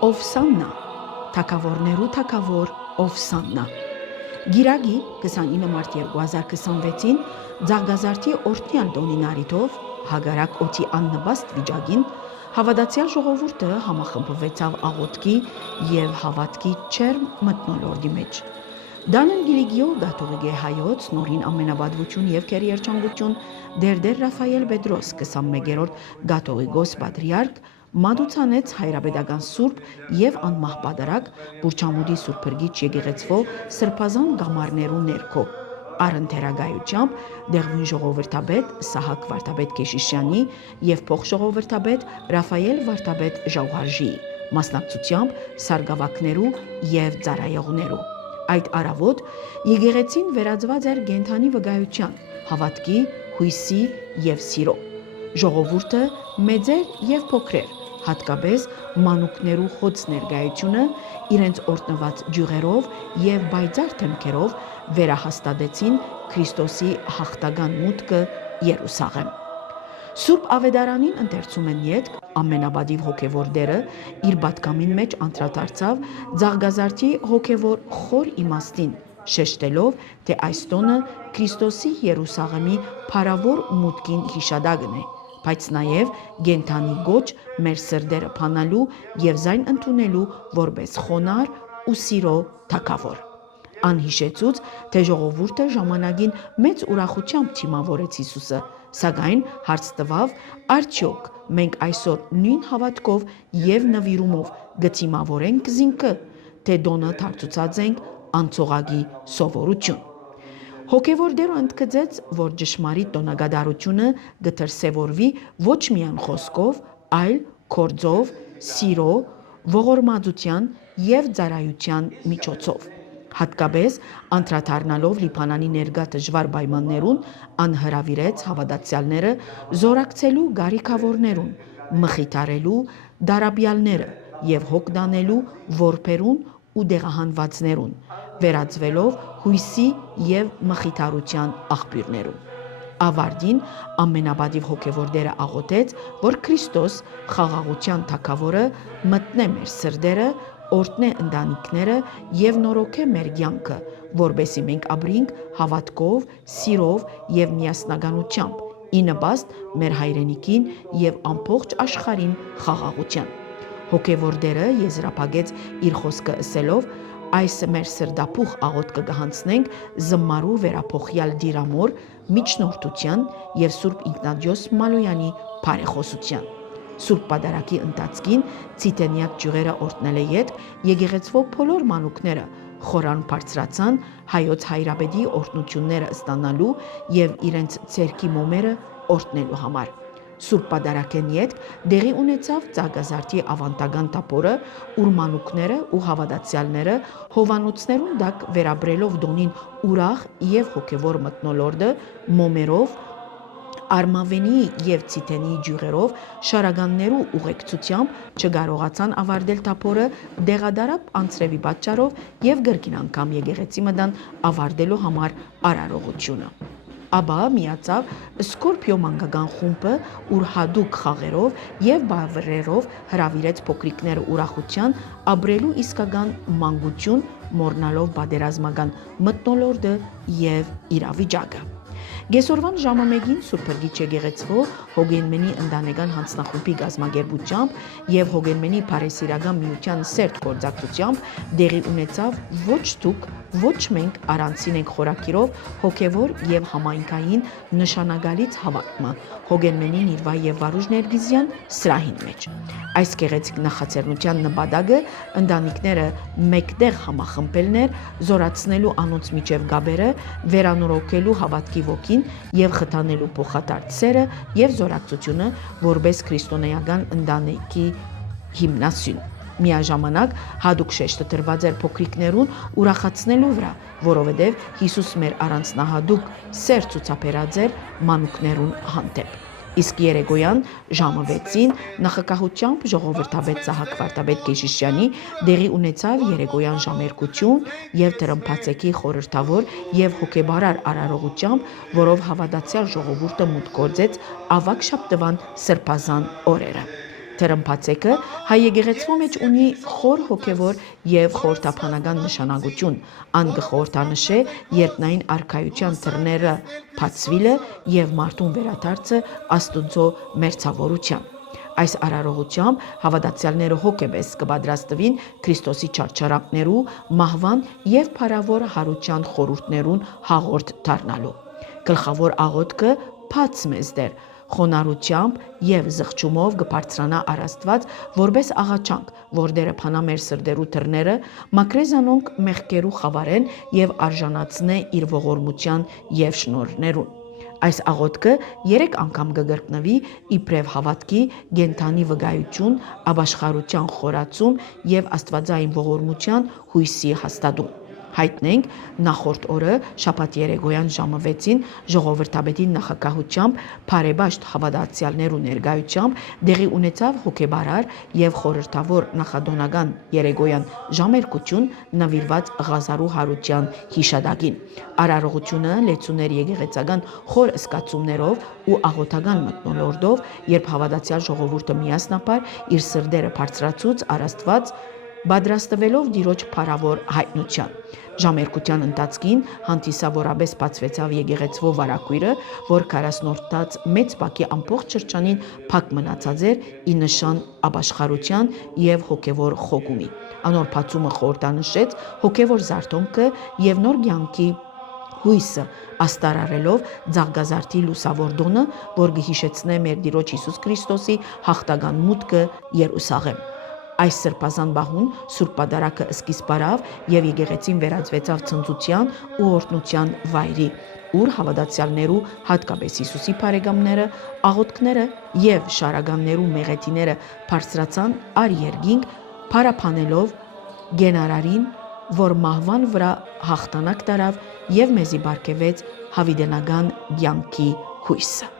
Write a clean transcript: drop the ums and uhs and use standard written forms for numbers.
Օվսաննա, թագավորներու թագավոր Օվսաննա։ Գիրագի 29 մարտ 2026-ին Ձաղգազարդի օրհնյալ տոնին առիթով հագարակ օդի աննպաստ վիճակին հավատացյալ ժողովուրդը համախմբվեցավ աղոթքի եւ հավատքի չերմ մթնոլորտի մեջ։ Դանն Գիլիգիո գաթողիկե հայոց նորին ամենաբադվություն եւ քերիերջանկություն դերդեր Ռաֆայել Պետրոս 21-րդ գաթողիկոս պատրիարք մատուցանեց հայրապետական սուրբ եւ անմահ պատարագ Բուրչամուդի Սուրբ Փրկիչ եկեղեցվո սրբազան գամարներու ներքո առընթերագայությամբ դեղին ժողովրդապետ Սահակ Վարդապետ Քեշիշյանի եւ փոխժողովրդապետ Ռաֆայել Վարդապետ Ժաուհարժիի մասնակցությամբ սարգսակներու եւ ծառայողներու։ Այդ առավոտ եկեղեցին վերածված էր կենթանի վկայության, հավատքի, հույսի եւ սիրո։ Ժողովուրդը մեծեր եւ փոքրեր, հատկապես մանուկներու խոց ներկայությունը իրենց օրտնված ջուղերով եւ բայծար դեմքերով վերահաստատեցին Քրիստոսի հաղթական մուտքը Երուսաղեմ։ Սուրբ Ավետարանին ընթերցում են ետք ամենաբադիվ հոգևոր դերը իր պատգամին մեջ անդրադարձավ Ձաղգազարդի հոգևոր խոր իմաստին, շեշտելով, թե այս տոնը Քրիստոսի Երուսաղեմի փառավոր մուտքին հիշադակն է, բայց նաև կենթանի գոչ մեր սրտերը փանալու եւ զայն ընդունելու որպես խոնար ու սիրո թագավոր։ Անհիշեցուց, թե ժողովուրդը ժամանակին մեծ ուրախությամբ թիմավորեց Հիսուսը, սակայն հարց տվավ, արդյոք մենք այսօր նույն հավատքով եւ նվիրումով գտիմավորենք զինքը, թե դոնը դարձուցած ենք անցողակի սովորություն։ Հոգևոր դերը ընդգծեց, որ ճշմարիտ տոնակատարությունը կդրսևորվի ոչ միայն խոսքով, այլ գործով, սիրո, ողորմածության եւ ծառայության միջոցով։ Հատկապես անդրադառնալով Լիբանանի ներկա դժվար պայմաններուն անհրավիրեց հավատացյալները զորակցելու գարիքավորներուն, մխիթարելու դարաբյալները եւ հոգնանելու որբերուն ու դեղահանվածներուն, վերածվելով հույսի եւ մխիթարության աղբյուրներու։ Ավարտին ամենաբադիվ հոգևոր դերը աղոթեց, որ Քրիստոս խաղաղության թագավորը մտնե մեր սրտերը, օրհնե ընտանիքները եւ նորոգե մեր կյանքը, որբեսի մենք ապրենք հավատքով, սիրով եւ միասնականությամբ, ի նպաստ մեր հայրենիքին եւ ամբողջ աշխարհին խաղաղության։ Հոգևոր դերը եզրափակեց իր խոսքը ասելով. այս մեր սրդափուխ աղոթքը կհանձնենք զմարու վերափոխյալ դիրամոր միջնորդության եւ Սուրբ Ինգնատիոս Մալոյանի բարեխոսության։ Սուրբ պատարագի ընթացքին ցիտենյակ ջուրերը օրհնել է յետ եկեղեցվո բոլոր մանուկները խորան բարձրացան հայոց հայրապետի օրհնությունները ստանալու եւ իրենց ցերքի մոմերը օրհնելու համար։ Սուրբ պատարագեն յետ դեղի ունեցավ Ձաղգազարդի ավանդական տապորը, ուր մանուկները ու հավատացյալները հովանոցներուն դակ վերաբրելով դոնին ուրախ եւ հոգևոր մթնոլորտը մոմերով, արմավենի եւ ցիտենի ջուրերով շարականներու ուղեկցությամբ չկարողացան ավարտել տապորը դեղադարապ անցրևի պատճառով եւ գրքին անգամ եկեղեցի մտան ավարտելու համար արարողությունը։ Ապա միացավ Սկորպիո մանկական խումբը, ուր հադուկ խաղերով եւ բավերերով հրավիրեց փոքրիկները ուրախության ապրելու իսկական մանկություն, մոռնալով պատերազմական մթնոլորտը եւ իրավիճակը։ Գեսորվան ժամը 1-ին Սուրբ Փրկիչ եկեղեցվո Հոգենմենի ընտանեկան հանձնախումբի գազմագերբությամբ եւ Հոգենմենի Փարեսիրական միության սերտ գործակցությամբ դեղի ունեցավ ոչ դուք, ոչ մենք առանցին ենք խորակիրով հոգևոր եւ համայնքային նշանակալից հավատքը Հոգենմենի Նիրվա եւ Վարուժ Ներգիզյան սրահին մեջ։ Այս գեղեցիկ նախաձեռնության նպատակը ընտանիքները մեկտեղ համախմբելներ, զորացնելու անոնց միջև գաբերը, վերանորոգելու հավատքի ոգին եւ խթանելու փոխադարձ սերը եւ զորակցությունը որպես քրիստոնեական ընտանիքի հիմնասյուն։ Միաժամանակ հadouk շեշտը տրված էր փոքրիկներուն ուրախացնելու վրա, որովհետեւ Հիսուս մեր առանձնահատուկ սեր ցուցաբերած էր մանուկներուն հանդեպ։ Իսկ երեկոյան ժամը 6-ին նախակահությամբ ժողովրդապետ Սահակ Վարդապետ Քեշիշյանի դեղի ունեցավ երեկոյան ժամերկություն եւ դրամփացեքի խորհրդավոր եւ հոգեբարար արարողությամբ, որով հավատացյալ ժողովուրդը մուտք գործեց ավակ շաբթվան սրբազան օրերը։ Թրմփացեքը հայ եկեղեցու մեջ ունի խոր հոգևոր եւ խորհրդապանական նշանակություն, ան գխորհրդանշե երկնային արքայության թռները բացվիլը եւ մարդուն վերադարձը Աստուծո մերձավորության։ Այս արարողությամբ հավատացյալները հոգեպես կպատրաստվին Քրիստոսի չարչարանքներու, մահվան եւ փառավոր հարության խորհուրդներուն հաղորդ դառնալու։ Գլխավոր աղոթքը բաց մեզ դեր խոնարհությամբ եւ զղջումով կբարձրանա առ Աստված, որբես աղաչանք, որ դերը փանա մեր սրդերու դռները, մակրեզանոնք մեղքերու խավարեն եւ արժանացնե իր ողորմության եւ շնորհներուն։ Այս աղոթքը 3 անգամ կգրկնվի իբրև հավատքի, գենթանի վկայություն, ապաշխարության խորացում եւ աստվածային ողորմության հույսի հաստատում։ Հայտնենք նախորդ օրը շաբաթ երեկոյան ժամը 6-ին ժողովրդապետի նախագահությամբ բարեբաշտ հավատացյալներու ներկայությամբ դեղի ունեցավ հոգեբարար եւ խորհրդավոր նախադոնական երեկոյան ժամերկություն նվիրված Ղազարու հարության հիշադակին։ Արարողությունը լեցուներ եկեղեցական խոր սկացումներով ու աղոթական մթնոլորտով, երբ հավատացյալ ժողովուրդը միասնապար իր սրդերը բարձրացուց առ Աստված, պատրաստվելով Տիրոջ փառավոր հայտնության։ Ժամերկության ընթացքին հանդիսավորապես բացվեցավ եկեղեցվո վարակույրը, որ 40-րդ մեծ բակի ամբողջ շրջանին փակ մնացած էր ի նշան ապաշխարության եւ հոգեվոր խոգումի։ Անոր բացումը խորհրդանշեց հոգեվոր զարթոնքը եւ նոր կյանքի հույսը աստարարելով Ձաղգազարդի լուսավոր դոնը, որ կհիշեցնե մեր Տիրոջ Հիսուս Քրիստոսի հաղթական մուտքը Երուսաղեմ։ Այս սրբազան բահուն Սուրբ Պատարագը սկիզբ առավ եւ եկեղեցին վերածվեցավ ցնծության ու օրհնության վայրի, ուր հավատացյալներու, հատկապես Հիսուսի բարեկամները, աղոթքները եւ շարականներու մեղեթիները բարձրացան առ երկինք, փառաբանելով գենարարին, որ մահվան վրա հաղթանակ տարավ եւ մեզի բարգեւեց հավիտենական կյանքի հույսը։